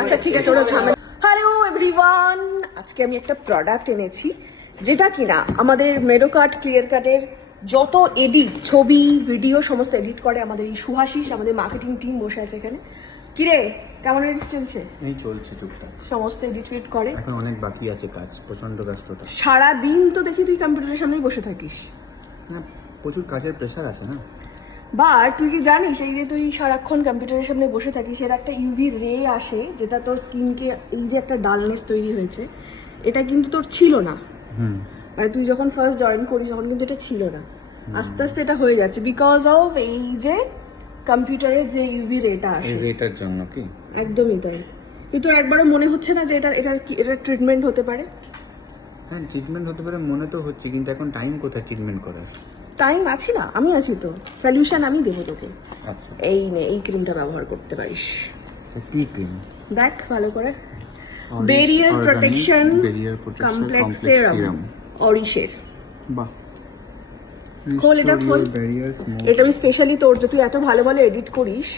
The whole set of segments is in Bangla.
আচ্ছা ঠিক আছে, ওরা ঝামেলা। হ্যালো এভরিওয়ান, আজকে আমি একটা প্রোডাক্ট এনেছি যেটা কিনা আমাদের মেডোকাট ক্লিয়ার কাটের যত এডিট, ছবি ভিডিও সমস্ত এডিট করে আমাদের এই সুহাসিস, আমাদের মার্কেটিং টিম বসে আছে এখানে। কিরে কেমন এডিট চলছে? এই চলছে টুকটাক, সমস্ত এডিট ফিট করে। এখন অনেক বাকি আছে কাজ, প্রচন্ড ব্যস্ততা। সারা দিন তো দেখি তুই কম্পিউটারের সামনেই বসে থাকিস। না, প্রচুর কাজের প্রেশার আছে না। বাট তুই কি জানিস এই যে তুই সারাক্ষণ কম্পিউটারের সামনে বসে থাকিস, এর একটা ইউভি রে আসে যেটা তোর স্কিনকে, এই যে একটা ডালনেস তৈরি হয়েছে, এটা কিন্তু তোর ছিল না। মানে তুই যখন ফার্স্ট জয়েন করিস তখন কিন্তু এটা ছিল না, আস্তে আস্তে এটা হয়ে যাচ্ছে বিকজ অফ এই যে কম্পিউটারের যে ইউভি রেটা আসে, এই রেটার জন্য কি? একদমই তাই। কিন্তু একবারও মনে হচ্ছে না যে এটা এটা এটা ট্রিটমেন্ট হতে পারে? হ্যাঁ, ট্রিটমেন্ট হতে পারে মনে তো হচ্ছে, কিন্তু এখন টাইম কোথায় ট্রিটমেন্ট করার? টাইম আছে না, আমি আছি তো, সলিউশন আমি দেবো তোকে। আচ্ছা, এই নে, এই ক্রিমটা ব্যবহার করতে পারিস। কি ক্রিম? দেখ ভালো করে, বেরিয়ার প্রোটেকশন কমপ্লেক্স সেরাম অরিশের। বাহ, খোল, এটা খোল। এটা আমি স্পেশালি তোর, যে তুই এত ভালো ভালো এডিট করিস,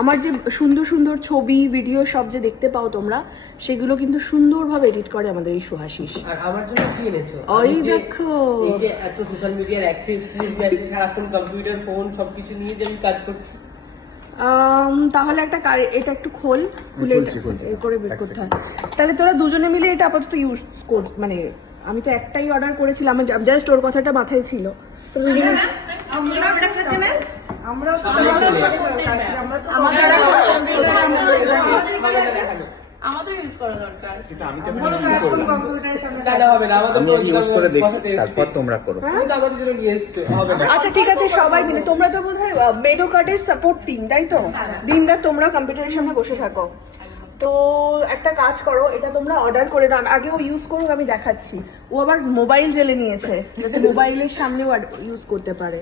আমার যে সুন্দর সুন্দর ছবি ভিডিও সব যে দেখতে পাও তোমরা, সেগুলো কিন্তু সুন্দরভাবে এডিট করে আমাদের এই সুহাসিস। আর আমার জন্য কি এনেছো? ওই দেখো, এই যে এত সোশ্যাল মিডিয়ার অ্যাক্সেস আছে, সারাক্ষণ কম্পিউটার ফোন সবকিছু নিয়ে যে আমি কাজ করছি। তাহলে একটা এটা একটু খোল, খুলে এ করে বের করতে হয়। তাহলে তোরা দুজনে মিলে এটা আপাতত ইউজ কর। মানে আমি তো একটাই অর্ডার করেছিলাম, জাস্ট ওর কথাটা মাথায় ছিল। আমাদের ইউজ করা দরকার। আচ্ছা ঠিক আছে, সবাই মিলে। তোমরা তো বোধহয় মেডোকার্টের সাপোর্ট টিম, তাই তো? দিনরাত তোমরা কম্পিউটারের সামনে বসে থাকো। তো একটা কাজ করো, এটা তোমরা অর্ডার করে দাও। আগে ও ইউজ করুক, আমি দেখাচ্ছি। ও আবার মোবাইল জেলে নিয়েছে, যাতে মোবাইলের সামনেও ইউজ করতে পারে।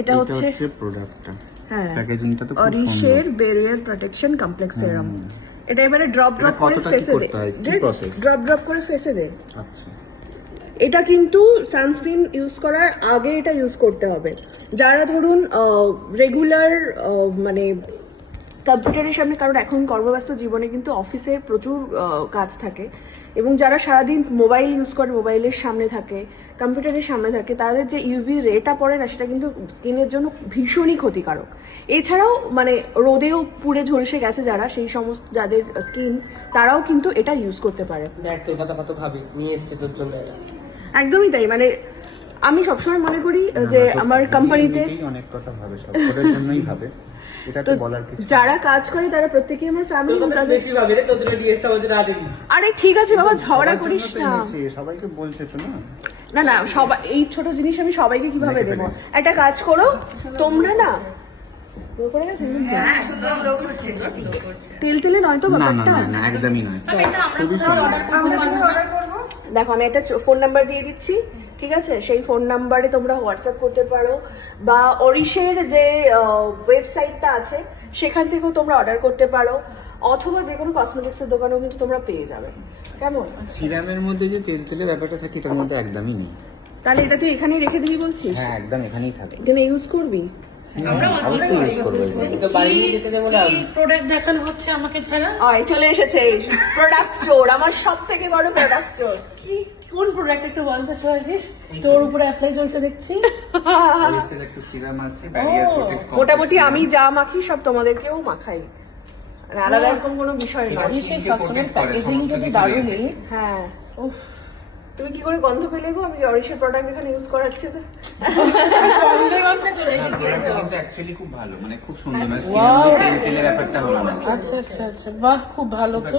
এটা হচ্ছে প্রোডাক্টটা। হ্যাঁ, প্যাকেজিংটা তো খুব সুন্দর। অরিশের বেরিয়ার প্রোটেকশন কমপ্লেক্স সেরাম। এটা এবারে ড্রপ করে ফেসে দে, ড্রপ করে ফেসে দে। আচ্ছা, এটা কিন্তু সানস্ক্রিন ইউজ করার আগে এটা ইউজ করতে হবে। যারা ধরুন রেগুলার মানে কম্পিউটারের সামনে, কারণ এখন কর্মব্যস্ত জীবনে কিন্তু অফিসে প্রচুর কাজ থাকে, এবং যারা সারাদিন মোবাইল ইউজ করে, মোবাইলের সামনে থাকে, কম্পিউটারের সামনে থাকে, তাদের যে ইউভি রেটা পড়ে না, সেটা কিন্তু স্কিনের জন্য ভীষণই ক্ষতিকারক। এছাড়াও মানে রোদেও পুড়ে ঝলসে গেছে যারা, সেই সমস্ত যাদের স্কিন, তারাও কিন্তু এটা ইউজ করতে পারে। একদমই তাই। মানে আমি সবসময় মনে করি যে আমার কোম্পানিতে অনেক কথা ভাবে, সবার জন্যই ভাবে। যারা কাজ করে তারা প্রত্যেকেই আমার ফ্যামিলি। আরে ঠিক আছে বাবা, ঝগড়া করিস না, সবাইকে বলছে তো না। না না, সবাই এই ছোট জিনিস আমি সবাইকে কিভাবে দেবো? একটা কাজ করো তোমরা না, তেল তেলে নয় তো ব্যাপারটা, একদমই নয়। দেখো আমি একটা ফোন নাম্বার দিয়ে দিচ্ছি, ঠিক আছে? সেই ফোন নাম্বারে তোমরা হোয়াটসঅ্যাপ করতে পারো, বা অরিশের যে ওয়েবসাইটটা আছে সেখান থেকেও তোমরা অর্ডার করতে পারো, অথবা যে কোনো কসমেটিক্সের দোকানেও কিন্তু তোমরা পেয়ে যাবে। কেমন? সিরামের মধ্যে যে তেল তেলের ব্যাপারটা থাকে, এটার মধ্যে একদমই নেই। তাহলে এটা তুই এখানেই রেখে দিবি বলছিস? হ্যাঁ, একদম এখানেই থাকে। এখানে ইউজ করবি? প্রোডাক্ট দেখানো হচ্ছে আমাকে ছাড়া। চলে এসেছে প্রোডাক্ট চোর, আমার সব থেকে বড় প্রোডাক্ট চোর। কি কোন প্রোডাক্ট একটু বলতে পারছিস? তোর উপরে অ্যাপ্লাই চলছে দেখছি। মোটামুটি আমি যা মাখি সব তোমাদেরকেও মাখাই, আলাদা এরকম কোনো বিষয় নয়। সেই পার্সোনাল প্যাকেজিংটা তো দারুণই। হ্যাঁ, তুমি কি করে গন্ধ পেলে গো? আমি অরিশের প্রোডাক্ট এখানে ইউজ করাচ্ছি তো। খুব ভালো, মানে খুব সুন্দর, তেল তেলের ব্যাপারটা হলো না। আচ্ছা আচ্ছা আচ্ছা, বাহ, খুব ভালো। তো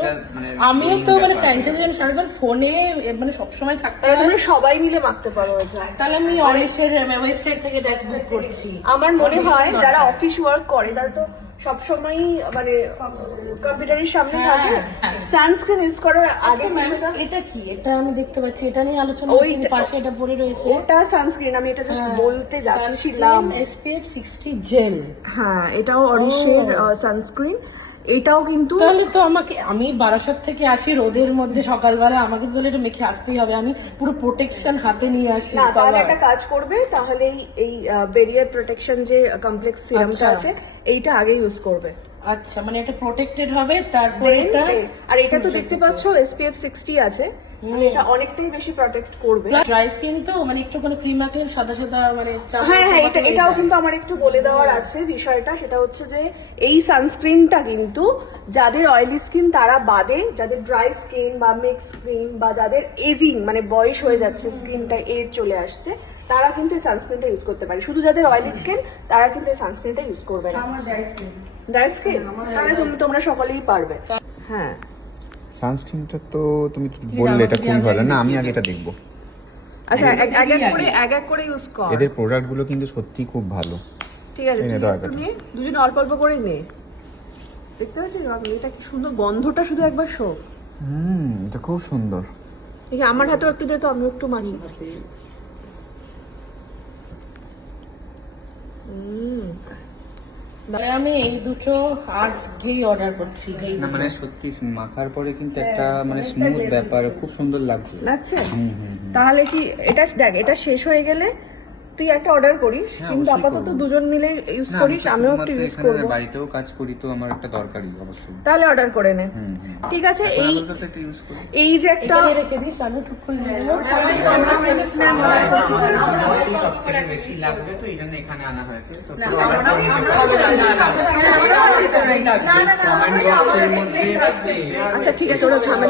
আমিও তো মানে ফ্র্যাঞ্চাইজি সারাদিন ফোনে মানে সবসময় থাকতে, তোমরা সবাই মিলে মাখতে পারো। তাহলে আমি অরিশের ওয়েবসাইট থেকে ডাউনলোড করছি। আমার মনে হয় যারা অফিস ওয়ার্ক করে তারা তো সবসময় মানে কম্পিউটারের সামনে থাকে, সানস্ক্রিন ইউজ করার আগে। এটা কি? এটা আমি দেখতে পাচ্ছি, এটা নিয়ে আলোচনা হচ্ছে, পাশে এটা পড়ে রয়েছে। ওটা সানস্ক্রিন, আমি এটা জাস্ট বলতে যাচ্ছিলাম। SPF 60 জেল। হ্যাঁ, এটাও অরিশের সানস্ক্রিন। এটাও কিন্তু তাহলে তো আমাকে, আমি বারাসাত থেকে আসি রোদের মধ্যে সকালবেলা, আমাকে তাহলে এটা মেখে আসতেই হবে, আমি পুরো প্রোটেকশন হাতে নিয়ে আসি। না, তাহলে cover। একটা কাজ করবে, তাহলে এই বেরিয়ার প্রোটেকশন যে কমপ্লেক্স সিরামটা আচ্ছা। আছে এইটা আগে ইউজ করবে। আচ্ছা, মানে এটা প্রোটেক্টেড হবে, তারপরে Then এটা আর এটা তো দেখতে পাচ্ছ SPF 60 আছে, মানে এটা অনেকটাই বেশি প্রোটেক্ট করবে। ড্রাই স্কিন তো, মানে একটু কোনো ক্রিম মাখলেন সাদা সাদা মানে হ্যাঁ হ্যাঁ, এটাও কিন্তু আমার একটু বলে দেওয়ার আছে বিষয়টা, সেটা হচ্ছে যে এই সানস্ক্রিনটা কিন্তু যাদের অয়েলি স্কিন তারা বাদে, যাদের ড্রাই স্কিন বা মিক্স স্কিন বা যাদের এজিং মানে বয়স হয়ে যাচ্ছে, স্কিনটা এজ চলে আসছে, তারা কিন্তু এই সানস্ক্রিনটা ইউজ করতে পারে। শুধু যাদের অয়েলি স্কিন তারা কিন্তু এই সানস্ক্রিনটা ইউজ করবে না। ড্রাই স্কিন তাহলে তোমরা সকলেই পারবে। হ্যাঁ, সানস্ক্রিনটা তো তুমি তো বললে এটা খুবই ভালো। না, আমি আগে এটা দেখবো। আচ্ছা এক এক করে ইউজ কর। এদের প্রোডাক্ট গুলো কিন্তু সত্যি খুব ভালো। ঠিক আছে, এই নে, তুই দাও একটু একটা। নে, দুজনে অল্প অল্প করে নে। দেখতে পাচ্ছিস এটা কি সুন্দর গন্ধটা, শুধু একবার শোক। এটা খুব সুন্দর। ঠিক আছে, আমার হাতেও একটু দে তো, আমি একটু মানি। মানে আমি এই দুটো আজকেই অর্ডার করছি। এই না মানে সত্যি মাখার পরে কিন্তু একটা মানে স্মুথ ব্যাপার, খুব সুন্দর লাগছে। লাগছে? তাহলে কি এটা দেখ, এটা শেষ হয়ে গেলে তুই একটা অর্ডার করিস, হ্যাঁ, কিন্তু অবশ্যই আপাতত করবো। দুজন মিলে ইউজ না, করিস, আমি আমিও শুধুমাত্র একটু ইউজ এখানে করবো। বাড়িতেও কাজ করি তো আমার একটা দরকারই অবশ্যই। তাহলে অর্ডার করে নে। ঠিক আছে, এই ইউজ করি। এই যে একটা এখানে রেখে দিস, আমি ঠিক করে নেবো। সব থেকে বেশি লাগবে তো এই জন্য এখানে আনা হয়েছে। তো কমেন্ট বক্সের মধ্যে আচ্ছা ঠিক আছে, ওরা ঝামেলা